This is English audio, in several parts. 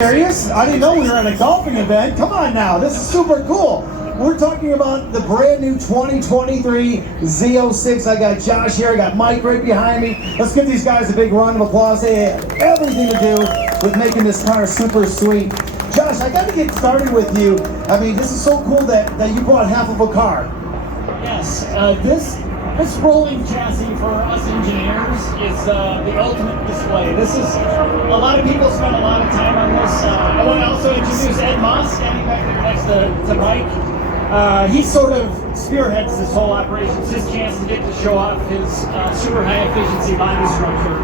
Serious? I didn't know we were at a golfing event. Come on now, this is super cool. We're talking about the brand new 2023 Z06. I got Josh here, I got Mike right behind me. Let's give these guys a big round of applause. They had everything to do with making this car super sweet. Josh, I got to get started with you. I mean, this is so cool that you brought half of a car. Yes, this rolling chassis for us engineers is the ultimate display. This is, a lot of people spend a lot of time on this. I want to also introduce Ed Moss, standing back there next to Mike. He sort of spearheads this whole operation. It's his chance to get to show off his super high efficiency body structure.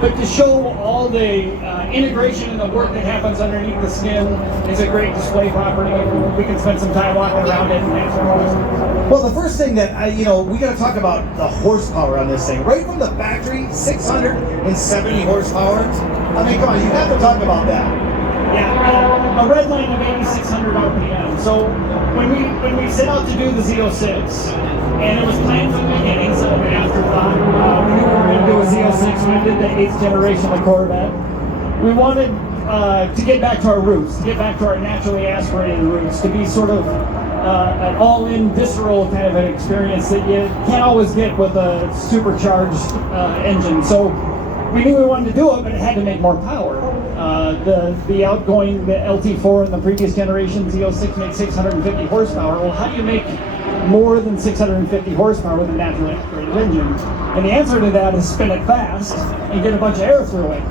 But to show all the integration and the work that happens underneath the skin, it's a great display property. We can spend some time walking around it and answer questions. Well, the first thing that we got to talk about the horsepower on this thing. Right from the factory, 670 horsepower. I mean, come on, you have to talk about that. Yeah, a red line of 8,600 RPM. So when we set out to do the Z06, and it was planned from the beginning, so an afterthought, we knew we were going to do a Z06 when we did the 8th generation of Corvette. We wanted to get back to our roots, to get back to our naturally aspirated roots, to be sort of an all-in visceral kind of an experience that you can't always get with a supercharged engine. So we knew we wanted to do it, but it had to make more power. The outgoing, the LT4 in the previous generation, Z06 made 650 horsepower. Well, how do you make more than 650 horsepower with a naturally aspirated engine? And the answer to that is spin it fast and get a bunch of air through it.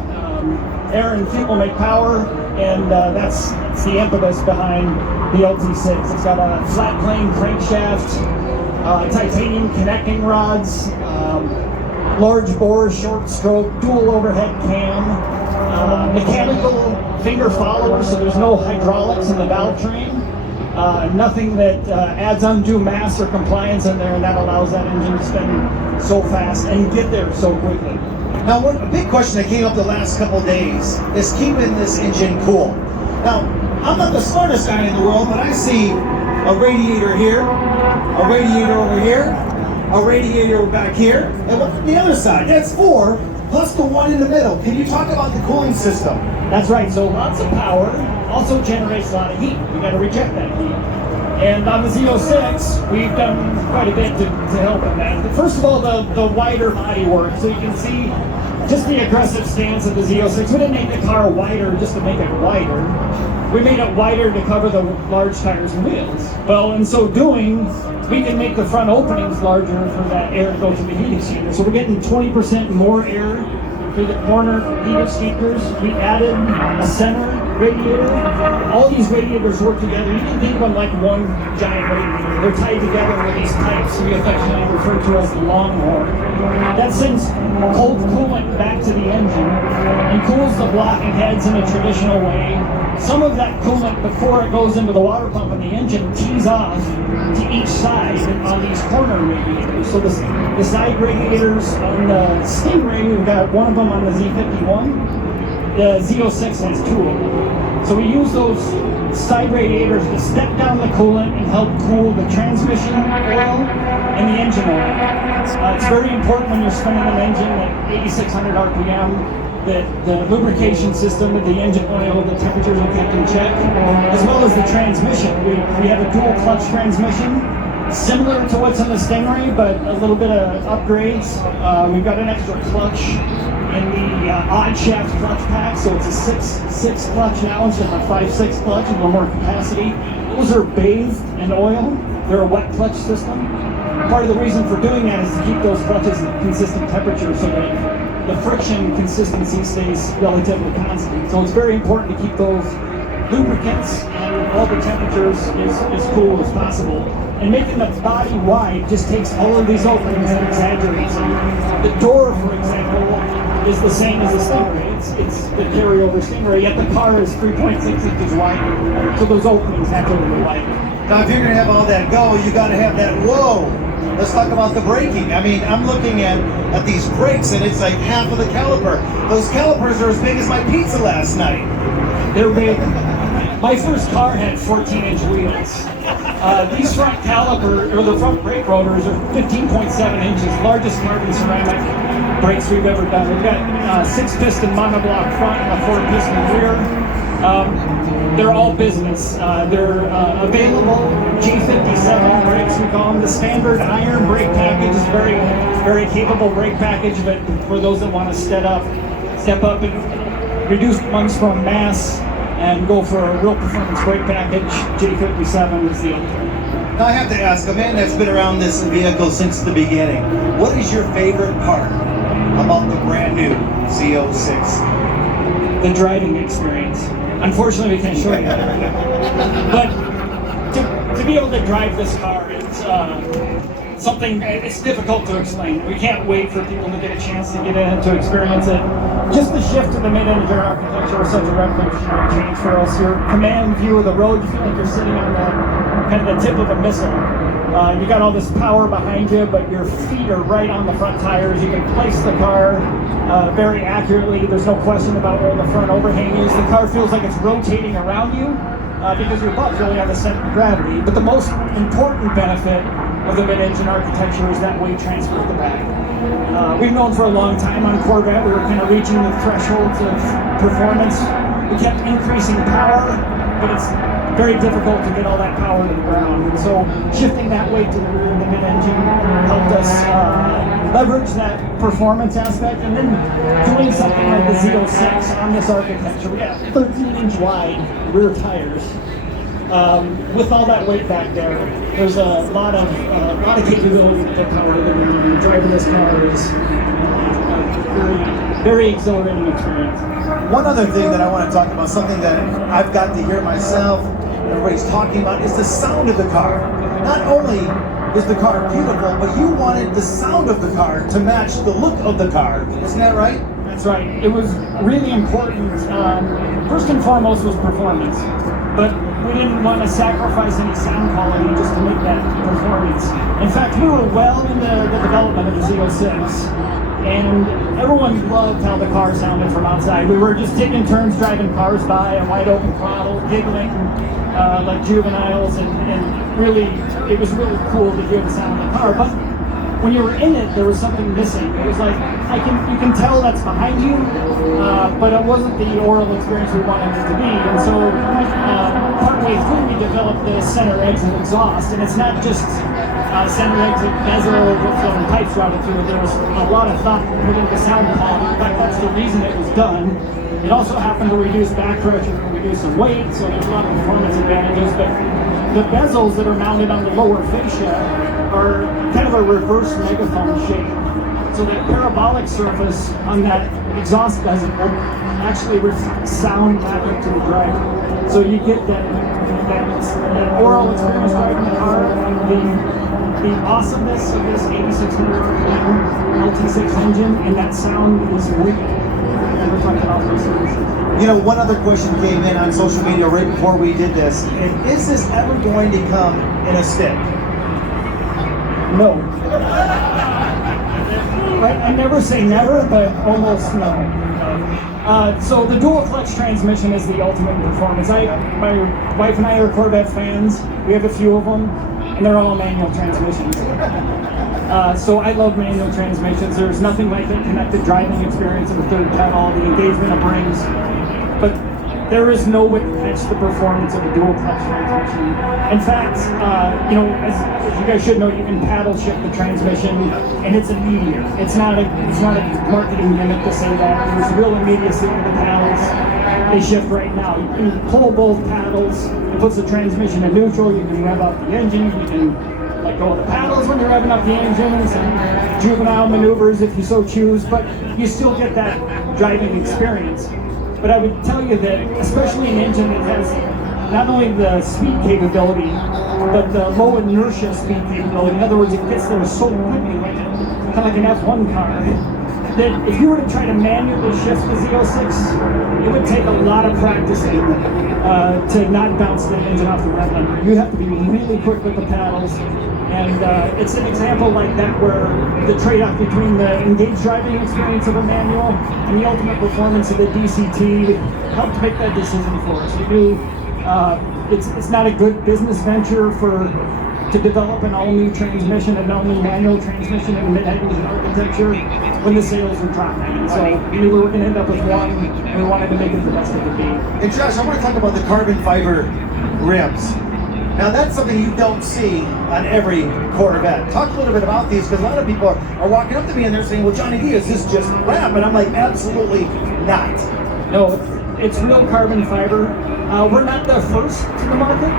Air and fuel make power, and that's the impetus behind the LT6. It's got a flat plane crankshaft, titanium connecting rods, large bore, short stroke, dual overhead cam, mechanical finger follower, so there's no hydraulics in the valve train. Nothing that adds undue mass or compliance in there, and that allows that engine to spin so fast and get there so quickly. Now, a big question that came up the last couple of days is keeping this engine cool. Now, I'm not the smartest guy in the world, but I see a radiator here, a radiator over here, a radiator back here, and what's on the other side? That's 4, plus the one in the middle. Can you talk about the cooling system? That's right, so lots of power, also generates a lot of heat. We got to reject that heat. And on the Z06, we've done quite a bit to help in that. First of all, the wider body work, so you can see just the aggressive stance of the Z06. We didn't make the car wider just to make it wider. We made it wider to cover the large tires and wheels. Well, in so doing, we can make the front openings larger for that air to go through the heat exchanger. So we're getting 20% more air through the corner heat exchangers. We added a center radiator. All these radiators work together. You can think of them like one giant radiator. They're tied together with these pipes we affectionately refer to as the longhorn. That sends cold coolant back to the engine and cools the blocking heads in a traditional way. Some of that coolant, before it goes into the water pump in the engine, tees off to each side on these corner radiators. So the side radiators on the Stingray, we've got one of them on the Z51. The Z06 has 2 of them. So we use those side radiators to step down the coolant and help cool the transmission oil and the engine oil. It's very important when you're spinning an engine at 8,600 RPM that the lubrication system with the engine oil, the temperatures are kept in check, as well as the transmission. We have a dual clutch transmission, similar to what's in the Stingray, but a little bit of upgrades. We've got an extra clutch in the odd shaft clutch pack, so it's a 6-6 clutch now instead of a 5-6 clutch, a little more capacity. Those are bathed in oil. They're a wet clutch system. Part of the reason for doing that is to keep those clutches at consistent temperature so that the friction consistency stays relatively constant. So it's very important to keep those lubricants and all the temperatures as cool as possible. And making the body wide just takes all of these openings and exaggerates them. The door, for example, is the same as the Stingray. It's the carryover Stingray, yet the car is 3.6 inches wider. So those openings have to be wider. Now, if you're going to have all that go, you got to have that whoa. Let's talk about the braking. I mean, I'm looking at these brakes, and it's like half of the caliper. Those calipers are as big as my pizza last night. They're big. My first car had 14-inch wheels. These front caliper, or the front brake rotors are 15.7 inches, largest carbon ceramic brakes we've ever done. We've got 6-piston monoblock front and a 4-piston rear. They're all business. They're available G57 brakes, we call them. The standard iron brake package is very, very capable brake package, but for those that want to step up and reduce months from mass and go for a real performance brake package, G57 is the ultimate. Now I have to ask, a man that's been around this vehicle since the beginning, what is your favorite part about the brand new Z06? The driving experience. Unfortunately, we can't show you but to be able to drive this car, it's something, it's difficult to explain. We can't wait for people to get a chance to get in to experience it. Just the shift to the mid-engine architecture was such a revolutionary change for us. Your command view of the road, you feel like you're sitting on the kind of the tip of a missile. You got all this power behind you, but your feet are right on the front tires. You can place the car very accurately. There's no question about where the front overhang is. The car feels like it's rotating around you because your butt's really on the center of gravity. But the most important benefit of the mid-engine architecture is that weight transfer at the back. We've known for a long time on Corvette, we were kind of reaching the thresholds of performance. We kept increasing power, but it's very difficult to get all that power to the ground. And so shifting that weight to the rear of the mid-engine helped us leverage that performance aspect, and then doing something like the Z06 on this architecture. We got 13-inch wide rear tires. With all that weight back there, there's a lot of capability to get power to the ground. Driving this car is a very exhilarating experience. One other thing that I want to talk about, something that I've got to hear myself, everybody's talking about, is the sound of the car. Not only is the car beautiful, but you wanted the sound of the car to match the look of the car. Isn't that right? That's right. It was really important. First and foremost was performance, but we didn't want to sacrifice any sound quality just to make that performance. In fact, we were well into the development of the Z06, and everyone loved how the car sounded from outside. We were just taking turns driving cars by, a wide open throttle, giggling like juveniles, and really, it was really cool to hear the sound of the car. But when you were in it, there was something missing. It was like, you can tell that's behind you, but it wasn't the oral experience we wanted it to be. And so, partway through, we developed the center exit exhaust, and it's not just center exit bezel with some pipes routed through it. There was a lot of thought put into sound quality. In fact, that's the reason it was done. It also happened to reduce back pressure and reduce some weight, so there's a lot of performance advantages. But the bezels that are mounted on the lower fascia are kind of a reverse megaphone shape. So that parabolic surface on that exhaust bezel actually reflects sound back up to the driver. So you get that oral experience driving the car, the awesomeness of this 8600 LT6 engine, and that sound is real. We're talking about those services. You know, one other question came in on social media right before we did this. And is this ever going to come in a stick? No. I never say never, but almost no. So the dual clutch transmission is the ultimate performance. My wife and I are Corvette fans. We have a few of them, and they're all manual transmissions. So I love manual transmissions. There's nothing like the connected driving experience of the third pedal, the engagement it brings. But there is no way to match the performance of a dual clutch transmission. In fact, you know, as you guys should know, you can paddle shift the transmission, and it's immediate. It's not a marketing gimmick to say that. There's real immediacy in the paddles. They shift right now. You can pull both paddles. It puts the transmission in neutral. You can rev up the engine. You can let go of the paddles when you're revving up the engine, and some juvenile maneuvers if you so choose. But you still get that driving experience. But I would tell you that, especially an engine that has not only the speed capability, but the low inertia speed capability. In other words, it gets there so quickly, kind of like an F1 car, that if you were to try to manually shift the Z06, it would take a lot of practicing to not bounce the engine off the rev limiter. You have to be really quick with the paddles. And it's an example like that where the trade-off between the engaged driving experience of a manual and the ultimate performance of the DCT helped make that decision for us. We knew it's not a good business venture for to develop an all-new transmission, an all-new manual transmission in mid-engine architecture when the sales were dropping. And so we knew we were going to end up with one, and we wanted to make it the best it could be. And Josh, I want to talk about the carbon fiber rims. Now that's something you don't see on every Corvette. Talk a little bit about these, because a lot of people are walking up to me and they're saying, well, Johnny D, is this just wrap? And I'm like, absolutely not. No, it's real carbon fiber. We're not the first to the market,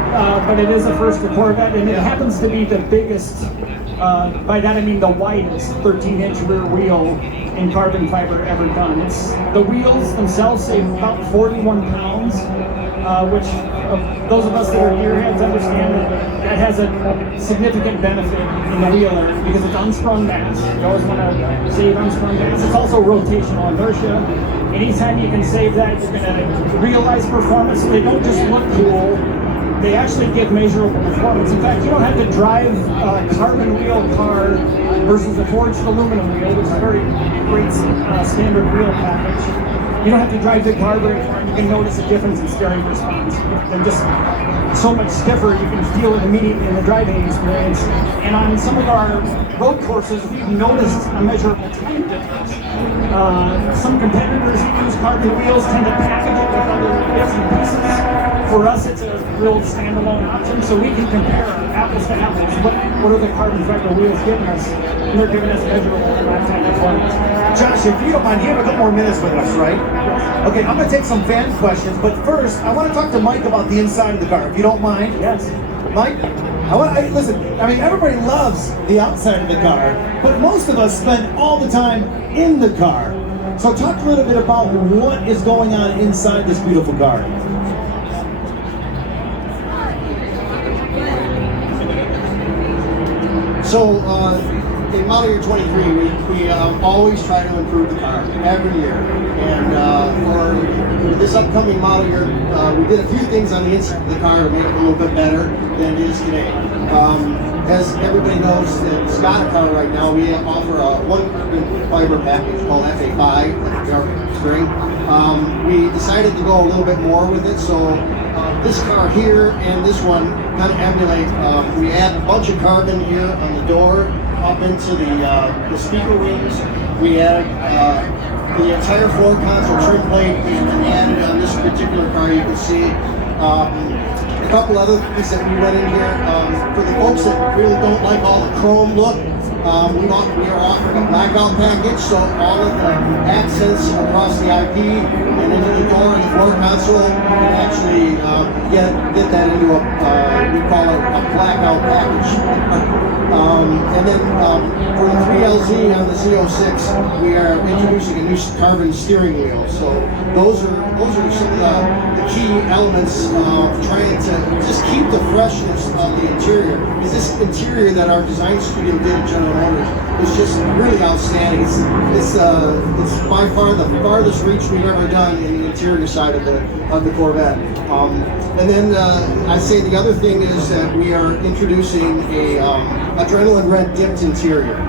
but it is a first for Corvette, and it happens to be the biggest, by that I mean the widest 13-inch rear wheel in carbon fiber ever done. The wheels themselves save about 41 pounds, which those of us that are gearheads understand that has a significant benefit in the wheel end because it's unsprung mass. You always want to save unsprung mass. It's also rotational inertia. Anytime you can save that, you're going to realize performance. So they don't just look cool, they actually give measurable performance. In fact, you don't have to drive a carbon wheel car versus a forged aluminum wheel, which is a very great standard wheel package. You don't have to drive the car very far, and you can notice a difference in steering response. They're just so much stiffer, you can feel it immediately in the driving experience. And on some of our road courses, we've noticed a measurable time difference. Some competitors who use carbon wheels tend to package it with other bits and pieces. For us, it's a real standalone option, so we can compare apples to apples. What are the carbon fiber wheels giving us? And they're giving us measurable lifetime performance. Josh, if you don't mind, you have a couple more minutes with us, right? Yes. Okay, I'm going to take some fan questions, but first, I want to talk to Mike about the inside of the car, if you don't mind. Yes. Mike, listen, I mean, everybody loves the outside of the car, but most of us spend all the time in the car. So talk a little bit about what is going on inside this beautiful car. So, in model year 23, we always try to improve the car every year. And for this upcoming model year, we did a few things on the inside of the car to make it a little bit better than it is today. As everybody knows that's got a car right now, we offer a one carbon fiber package called FA5, like a string. We decided to go a little bit more with it, so this car here and this one kind of emulate. We add a bunch of carbon here on the door, up into the speaker wings. We add the entire floor console trim plate has been added on this particular car. You can see a couple other things that we went in here. For the folks that really don't like all the chrome look, we are offering a blackout package, so all of the accents across the IP and into the door and the floor console, you can actually get that into we call it a blackout package. And then for the 3LZ on the Z06, we are introducing a new carbon steering wheel. So those are some of the key elements of trying to just keep the freshness of the interior. Because this interior that our design studio did at General Motors is just really outstanding. It's by far the farthest reach we've ever done in the interior side of the Corvette. And then I'd say the other thing is that we are introducing a adrenaline red dipped interior.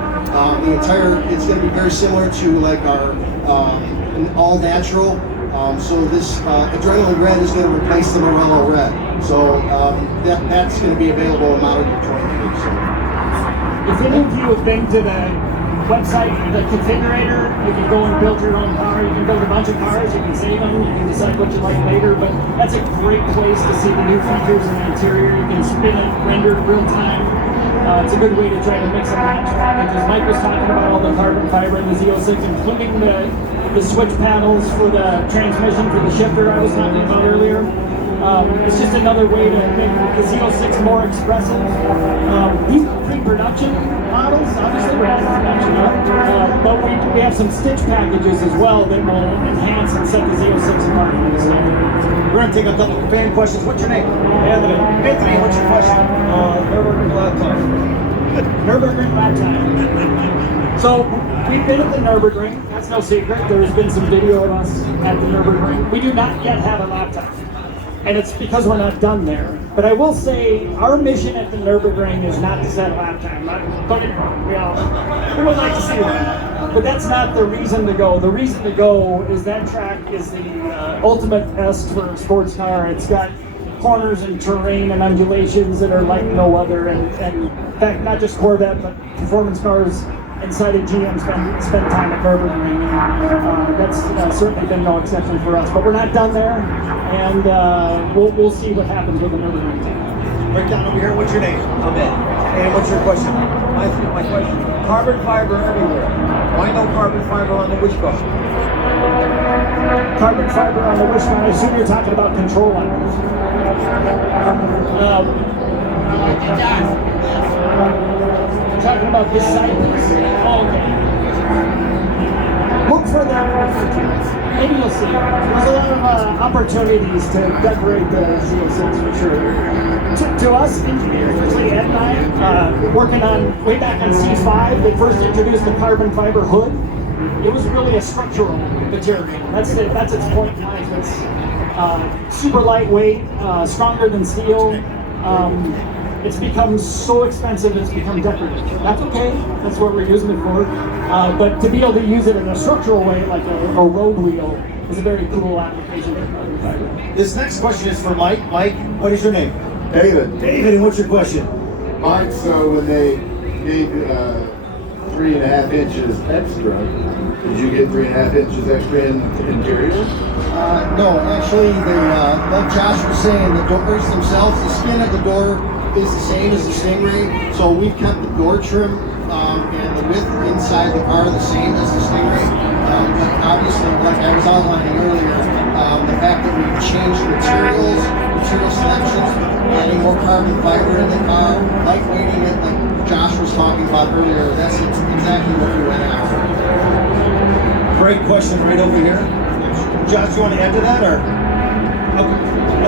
It's going to be very similar to like our an all natural. So this adrenaline red is going to replace the Morello red. So that's going to be available in model year 23. So. If any of you have been to the website, the Configurator, you can go and build your own car. You can build a bunch of cars, you can save them, you can decide what you like later, but that's a great place to see the new features in the interior. You can spin it, render it real time. It's a good way to try to mix and match packages. Mike was talking about all the carbon fiber in the Z06, including the switch paddles for the transmission, for the shifter I was talking about earlier. It's just another way to make the Z06 more expressive. These are pre-production models, obviously we're having production up, but we have some stitch packages as well that will enhance and set the Z06 apart. We're going to take a couple of fan questions. What's your name? Anthony. Anthony, what's your question? Nurburgring Lap Time. Nurburgring Lap Time. So we've been at the Nurburgring. That's no secret. There's been some video of us at the Nurburgring. We do not yet have a lap time, and it's because we're not done there. But I will say our mission at the Nurburgring is not to set a lap time. Don't get me wrong, we would like to see that. But that's not the reason to go. The reason to go is that track is the ultimate test for a sports car. It's got corners and terrain and undulations that are like no other. And in fact, not just Corvette, but performance cars inside of GM spend time at Nurburgring. And that's certainly been no exception for us. But we're not done there, and we'll see what happens with the Nurburgring team. Right down over here, what's your name? Ahmed. And what's your question? My question, carbon fiber everywhere. Why no carbon fiber on the Wishbone? Carbon fiber on the Wishbone, I assume you're talking about control lines. Talking about this side piece? Oh, okay. Look for that. Maybe you'll see. There's a lot of opportunities to decorate the Z06 for sure. To us engineers, especially Ed and I, working on way back on C5, they first introduced the carbon fiber hood. It was really a structural material. That's its point in life. It's super lightweight, stronger than steel. It's become so expensive, it's become decorative. That's okay, that's what we're using it for. But to be able to use it in a structural way, like a road wheel, is a very cool application for carbon fiber. This next question is for Mike. Mike, what is your name? David. David, and what's your question? Mike, so when they gave 3.5 inches extra, did you get 3.5 inches extra in interior? No, actually, like Josh was saying, the doors themselves, the skin of the door is the same as the Stingray, so we've kept the door trim and the width inside the car the same as the Stingray. But obviously, like I was outlining earlier, the fact that we've changed material selections, adding more carbon fiber in the car, lightweighting it, like Josh was talking about earlier, that's exactly what we went after. Great question right over here. Josh, you want to add to that, or?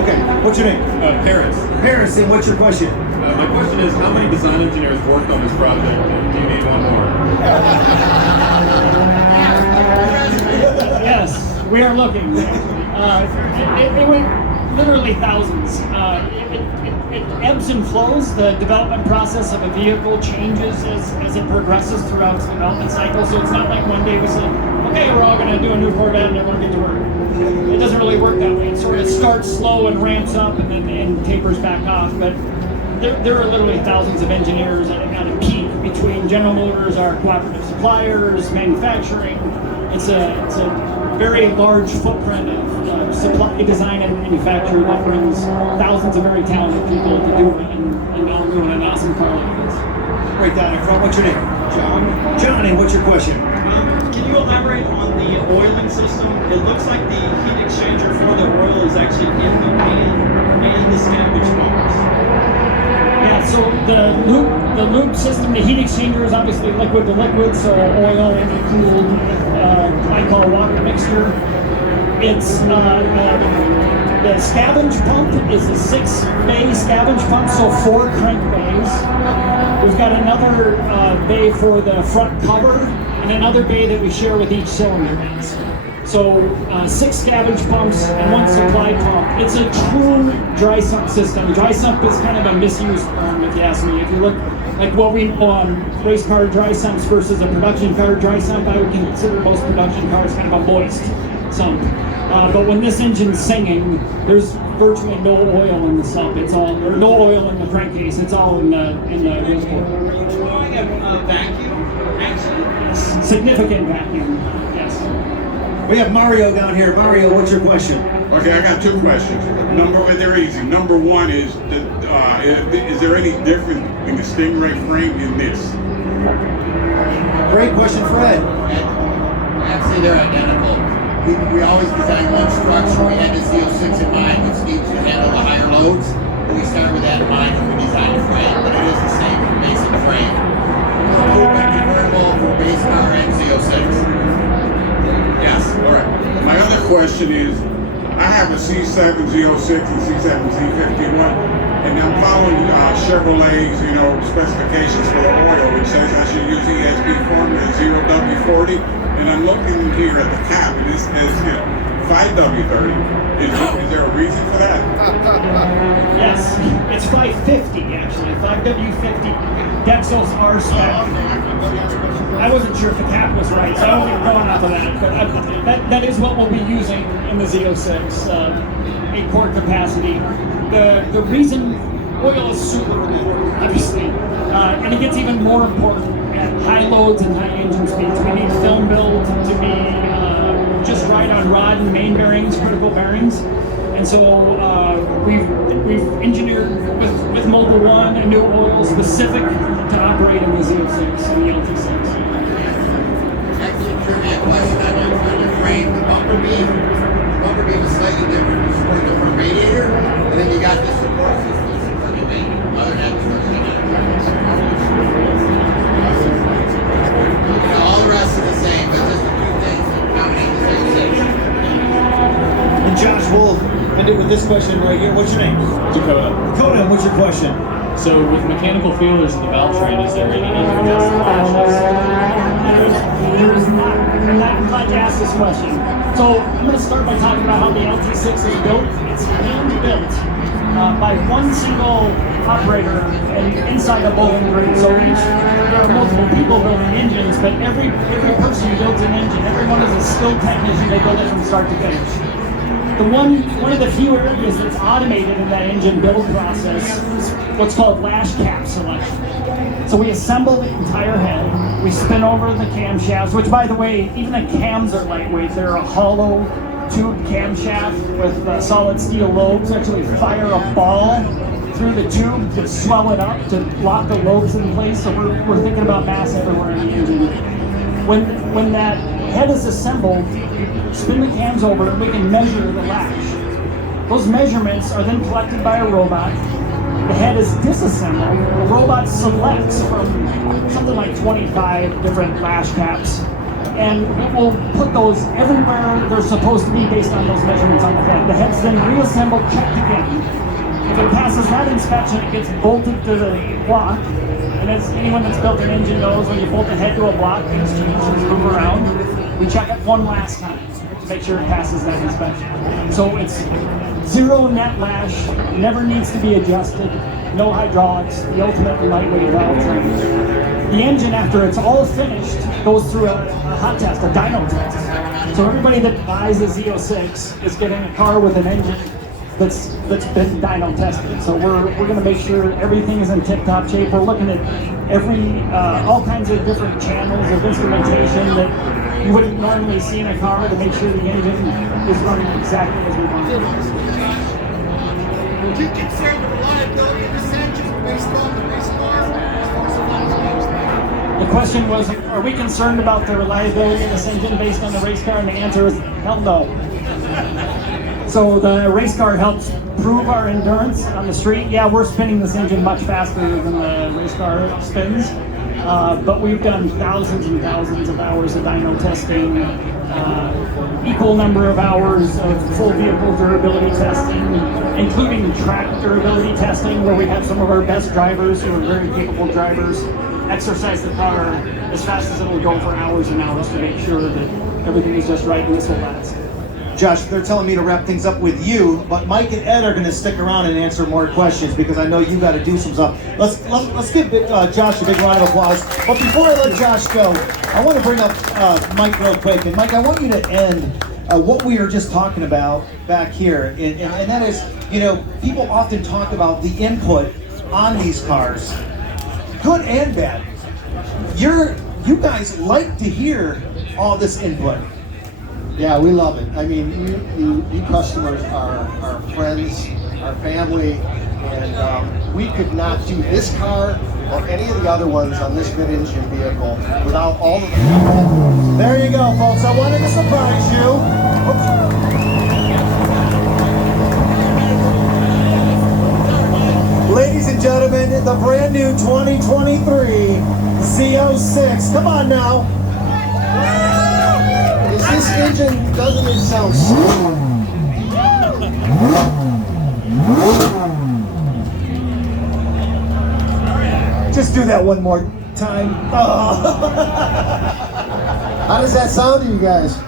Okay. What's your name? Paris. Paris, and what's your question? My question is, how many design engineers worked on this project, and do you need one more? Yes, we are looking. It went literally thousands. It ebbs and flows. The development process of a vehicle changes as it progresses throughout its development cycle. So it's not like one day we say, okay, we're all going to do a new Corvette and everyone get to work. It doesn't really work that way. It sort of starts slow and ramps up and then tapers back off. But there are literally thousands of engineers at a peak between General Motors, our cooperative suppliers, manufacturing. It's a very large footprint of supply, design, and manufacture that brings thousands of very talented people to do it, and now we're doing an awesome car like this. Right down in front, what's your name? John. Johnny, what's your question? Can you elaborate on the oiling system? It looks like the heat exchanger for the oil is actually in the pan and the scavenge pumps. Yeah, so the loop system, the heat exchanger is obviously liquid to liquid, so oil and cooled, I call water mixture. It's the scavenge pump is a 6-bay scavenge pump, so 4 crank bays. We've got another bay for the front cover, and another bay that we share with each cylinder base. So 6 scavenge pumps and 1 supply pump. It's a true dry sump system. Dry sump is kind of a misused term, if you ask me. If you look like what we know on race car dry sumps versus a production car dry sump, I would consider most production cars kind of a moist sump. But when this engine's singing, there's virtually no oil in the sump. It's all, or no oil in the crankcase. It's all in the wheel port. Drawing a vacuum, actually. Significant vacuum, yes. We have Mario down here. Mario, what's your question? Okay, I got 2 questions. They're easy. Number 1 is there any difference in the Stingray frame in this? Great question, Fred. Actually, they're identical. We always design one structure. We had the Z06 in mind, which needs to handle the higher loads. And we started with that in mind when we designed the frame, but it is the same basic frame. Improvement convertible for base car and Z06. Yes. All right. My other question is, I have a C7 Z06 and C7 Z51, and I'm following Chevrolet's, specifications for the oil, which says I should use ESP formula 0W40, and I'm looking here at the cap, and it says 5W30. Is there a reason for that? Yes, it's 550 actually, 5W50. Dexos R Spec. I wasn't sure if the cap was right, so I wasn't going off of that. But that is what we'll be using in the Z06, 8-quart capacity. The reason oil is super important, obviously, and it gets even more important at high loads and high engine speeds. We need film build to be just right on rod and main bearings, critical bearings. And so we've engineered with Mobile One a new oil specific to operate in the Z06 and the LT6. Actually, trivia question on your frame, the bumper beam. The bumper beam is slightly different. You support a different radiator, and then you got the support system for the main. Other than that, all the rest is the same, but just a few things that accommodate the same section. And Josh, we'll end it with this question right here. What's your name? Dakota. Dakota, what's your question? So with mechanical feelers in the valve train, is there any incandescent lashes? There is not. I'm glad you asked this question. So I'm going to start by talking about how the LT6 is built. It's hand-built by one single operator and inside the Bowling Green. So there are multiple people building engines, but every person who builds an engine, everyone is a skilled technician. They build it from start to finish. One of the few areas that's automated in that engine build process is what's called Lash cap selection. So we assemble the entire head, we spin over the camshafts, which by the way, even the cams are lightweight. They're a hollow tube camshaft with solid steel lobes. Actually fire a ball through the tube to swell it up to lock the lobes in place. So we're thinking about mass everywhere in the engine. When that head is assembled, spin the cams over and we can measure the lash. Those measurements are then collected by a robot. The head is disassembled. The robot selects from something like 25 different lash caps, and it will put those everywhere they're supposed to be based on those measurements on the head. The head's then reassembled, checked again. If it passes that inspection, it gets bolted to the block. And as anyone that's built an engine knows, when you bolt the head to a block, things change, things move around. We check it one last time to make sure it passes that inspection. So it's zero net lash, never needs to be adjusted, no hydraulics, the ultimate lightweight valve train. The engine, after it's all finished, goes through a hot test, a dyno test. So everybody that buys a Z06 is getting a car with an engine that's been dyno tested. So we're going to make sure everything is in tip-top shape. We're looking at all kinds of different channels of instrumentation that you wouldn't normally see in a car to make sure the engine is running exactly as we want it. Do you consider the reliability of this engine based on the race car? The question was, are we concerned about the reliability of this engine based on the race car? And the answer is, hell no. So the race car helps prove our endurance on the street. Yeah, we're spinning this engine much faster than the race car spins. But we've done thousands and thousands of hours of dyno testing, equal number of hours of full vehicle durability testing, including track durability testing, where we have some of our best drivers who are very capable drivers exercise the car as fast as it'll go for hours and hours to make sure that everything is just right and this will last. Josh, they're telling me to wrap things up with you, but Mike and Ed are going to stick around and answer more questions because I know you got to do some stuff. Let's give Josh a big round of applause. But before I let Josh go, I want to bring up Mike real quick. And Mike, I want you to end what we were just talking about back here, and that is, you know, people often talk about the input on these cars, good and bad. You guys like to hear all this input. Yeah, we love it. I mean, you customers are our friends, our family, and we could not do this car or any of the other ones on this mid-engine vehicle without all of the people. There you go, folks. I wanted to surprise you. Ladies and gentlemen, the brand new 2023 Z06. Come on now. This engine, doesn't it sound slow? Just do that one more time. Oh. How does that sound to you guys?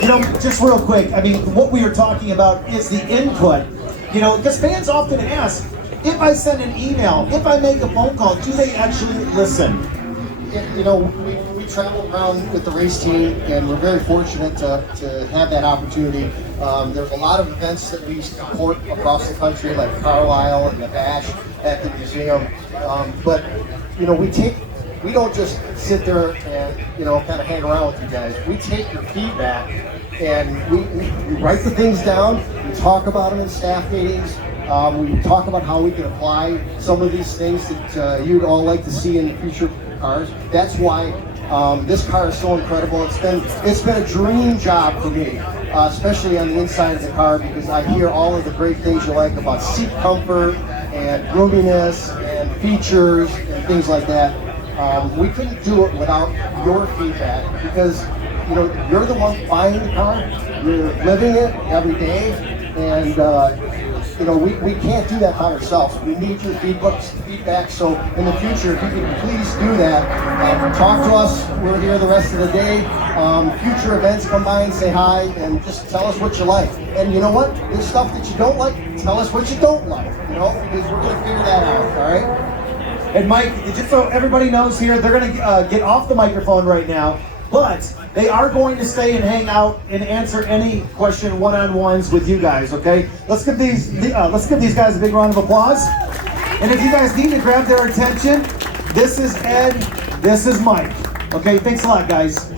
You know, just real quick, I mean, what we were talking about is the input. You know, because fans often ask, If I send an email, if I make a phone call, do they actually listen? You know, we travel around with the race team, and we're very fortunate to have that opportunity. There's a lot of events that we support across the country, like Carlisle and the Lash at the museum. But you know, we don't just sit there and, you know, kind of hang around with you guys. We take your feedback and we write the things down. We talk about them in staff meetings. We talk about how we can apply some of these things that you'd all like to see in the future cars. That's why this car is so incredible. It's been a dream job for me, especially on the inside of the car, because I hear all of the great things you like about seat comfort and roominess and features and things like that. We couldn't do it without your feedback, because you know, you're the one buying the car, you're living it every day, and you know, we can't do that by ourselves. We need your feedback. So in the future, if you could please do that, talk to us. We're here the rest of the day. Future events, come by and say hi, and just tell us what you like. And you know what? There's stuff that you don't like. Tell us what you don't like. You know, because we're going to figure that out. All right. And Mike, just so everybody knows here, they're going to get off the microphone right now, but they are going to stay and hang out and answer any question one-on-ones with you guys. Okay, let's give these guys a big round of applause. And if you guys need to grab their attention, this is Ed, this is Mike. Okay, thanks a lot, guys.